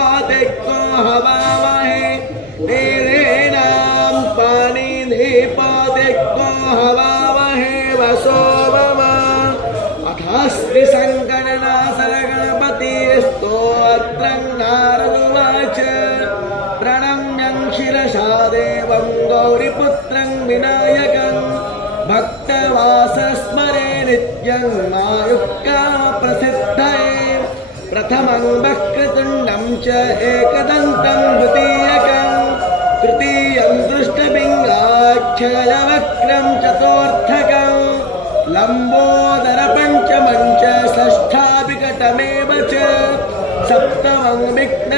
पातिको हवामहे नीरेणां पाणिनि पातिको हवामहे वसो मम अथास्ति संगणनासर गणपति स्तोत्रं नारदुवाच प्रणम्यं शिरसा देवं गौरीपुत्रं विनायकं भक्तवासस्मरे नित्यं आयुक्कामप्रसिद्धये प्रथमं वक्रतुण्डं च एकदन्तं द्वितीयकं तृतीयं दृष्टपिङ्गाक्षयवक्रं चतुर्थकं लम्बोदरपञ्चमं च षष्ठाविकटमेव च सप्तमं विघ्न